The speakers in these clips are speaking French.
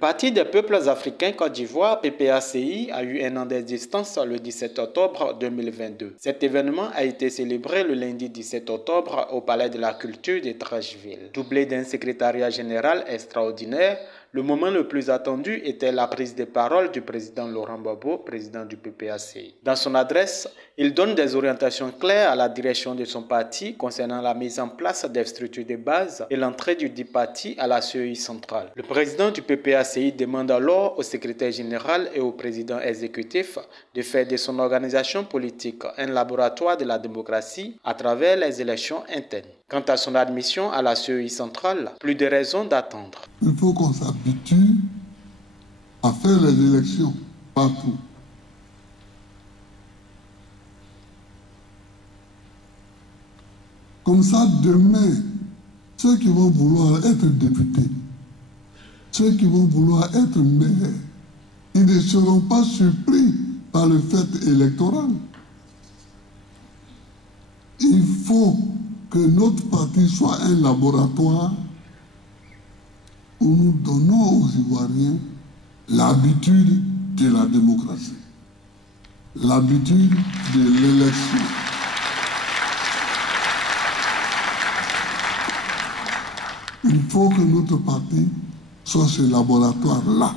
Parti des peuples africains Côte d'Ivoire, PPACI, a eu un an d'existence le 17 octobre 2022. Cet événement a été célébré le lundi 17 octobre au Palais de la Culture de Treichville. Doublé d'un secrétariat général extraordinaire, le moment le plus attendu était la prise de parole du président Laurent Gbagbo, président du PPACI. Dans son adresse, il donne des orientations claires à la direction de son parti concernant la mise en place des structures de base et l'entrée du dit parti à la CEI centrale. Le président du PPACI demande alors au secrétaire général et au président exécutif de faire de son organisation politique un laboratoire de la démocratie à travers les élections internes. Quant à son admission à la CEI centrale, plus de raisons d'attendre. Il faut qu'on s'habitue à faire les élections partout. Comme ça, demain, ceux qui vont vouloir être députés, ceux qui vont vouloir être maires, ils ne seront pas surpris par le fait électoral. Il faut que notre parti soit un laboratoire où nous donnons aux Ivoiriens l'habitude de la démocratie, l'habitude de l'élection. Il faut que notre parti soit ce laboratoire-là.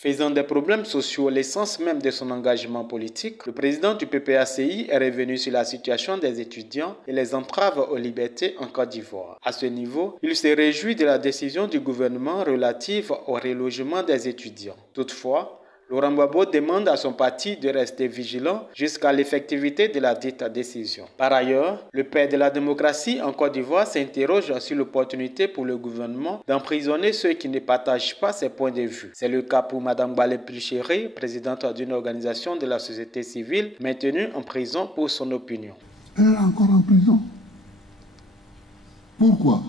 Faisant des problèmes sociaux l'essence même de son engagement politique, le président du PPACI est revenu sur la situation des étudiants et les entraves aux libertés en Côte d'Ivoire. À ce niveau, il se réjouit de la décision du gouvernement relative au relogement des étudiants. Toutefois, Laurent Gbagbo demande à son parti de rester vigilant jusqu'à l'effectivité de la dite décision. Par ailleurs, le père de la démocratie en Côte d'Ivoire s'interroge sur l'opportunité pour le gouvernement d'emprisonner ceux qui ne partagent pas ses points de vue. C'est le cas pour Mme Balé Plichéré, présidente d'une organisation de la société civile, maintenue en prison pour son opinion. Elle est encore en prison. Pourquoi?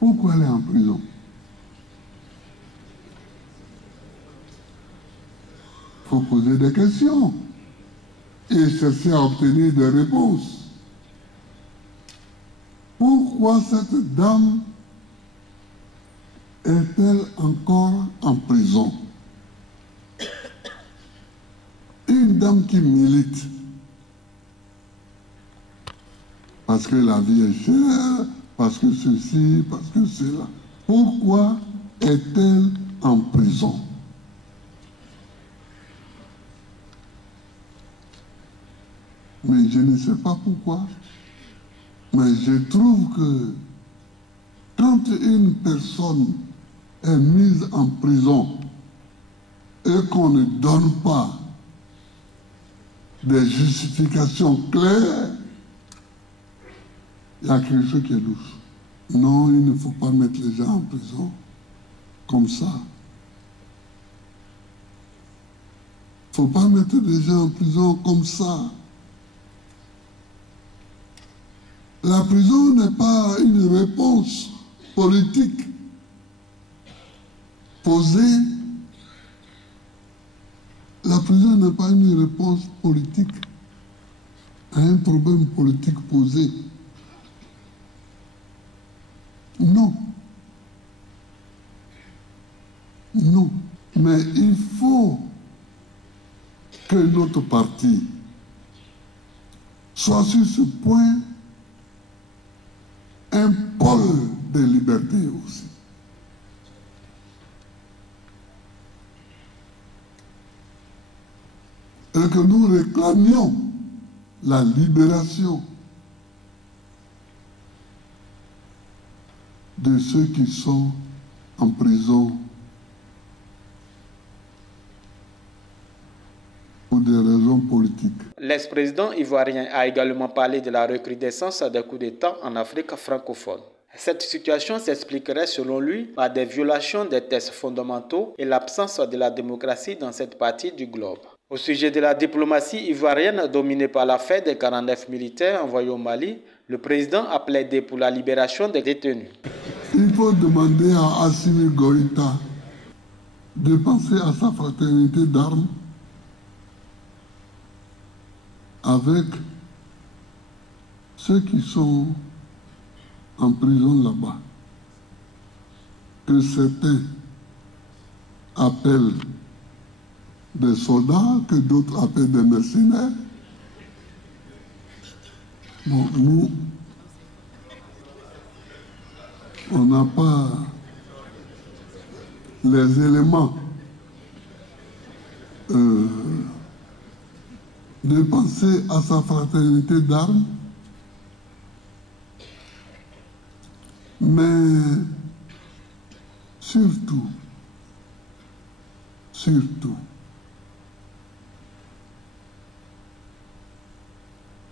Pourquoi elle est en prison? Il faut poser des questions et chercher à obtenir des réponses. Pourquoi cette dame est-elle encore en prison? Une dame qui milite parce que la vie est chère, parce que ceci, parce que cela. Pourquoi est-elle en prison? Mais je ne sais pas pourquoi. Mais je trouve que quand une personne est mise en prison et qu'on ne donne pas des justifications claires, il y a quelque chose qui est louche. Non, il ne faut pas mettre les gens en prison comme ça. Il ne faut pas mettre les gens en prison comme ça. La prison n'est pas une réponse politique posée. La prison n'est pas une réponse politique à un problème politique posé. Non. Non. Mais il faut que notre parti soit sur ce point un pôle de liberté aussi. Et que nous réclamions la libération de ceux qui sont en prison pour des raisons politiques. L'ex-président ivoirien a également parlé de la recrudescence des coups d'État en Afrique francophone. Cette situation s'expliquerait selon lui par des violations des textes fondamentaux et l'absence de la démocratie dans cette partie du globe. Au sujet de la diplomatie ivoirienne dominée par l'affaire des 49 militaires envoyés au Mali, le président a plaidé pour la libération des détenus. Il faut demander à Assimi Goïta de penser à sa fraternité d'armes avec ceux qui sont en prison là-bas. que certains appellent des soldats, que d'autres appellent des mercenaires. Bon, nous, on n'a pas les éléments de penser à sa fraternité d'armes, mais surtout,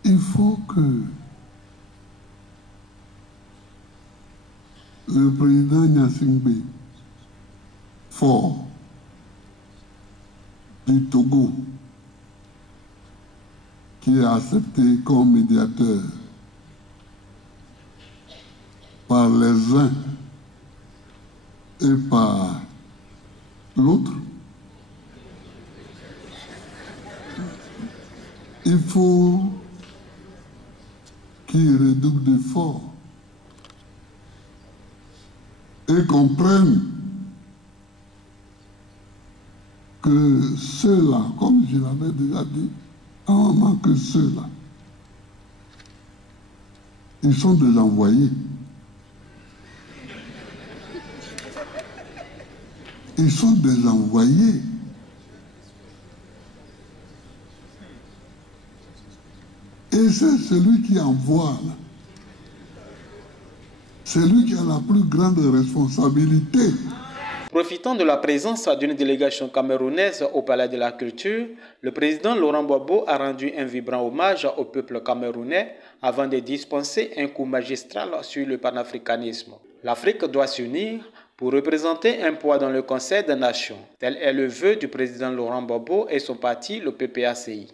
il faut que le président Gnassingbé Faure du Togo, qui est accepté comme médiateur par les uns et par l'autre, il faut qu'il redouble d'efforts et comprenne que ceux-là, comme je l'avais déjà dit, à un moment que ceux-là, ils sont des envoyés. Ils sont des envoyés. Et c'est celui qui envoie, là. C'est lui qui a la plus grande responsabilité. Profitant de la présence d'une délégation camerounaise au Palais de la Culture, le président Laurent Gbagbo a rendu un vibrant hommage au peuple camerounais avant de dispenser un coup magistral sur le panafricanisme. L'Afrique doit s'unir pour représenter un poids dans le Conseil des Nations. Tel est le vœu du président Laurent Gbagbo et son parti, le PPACI.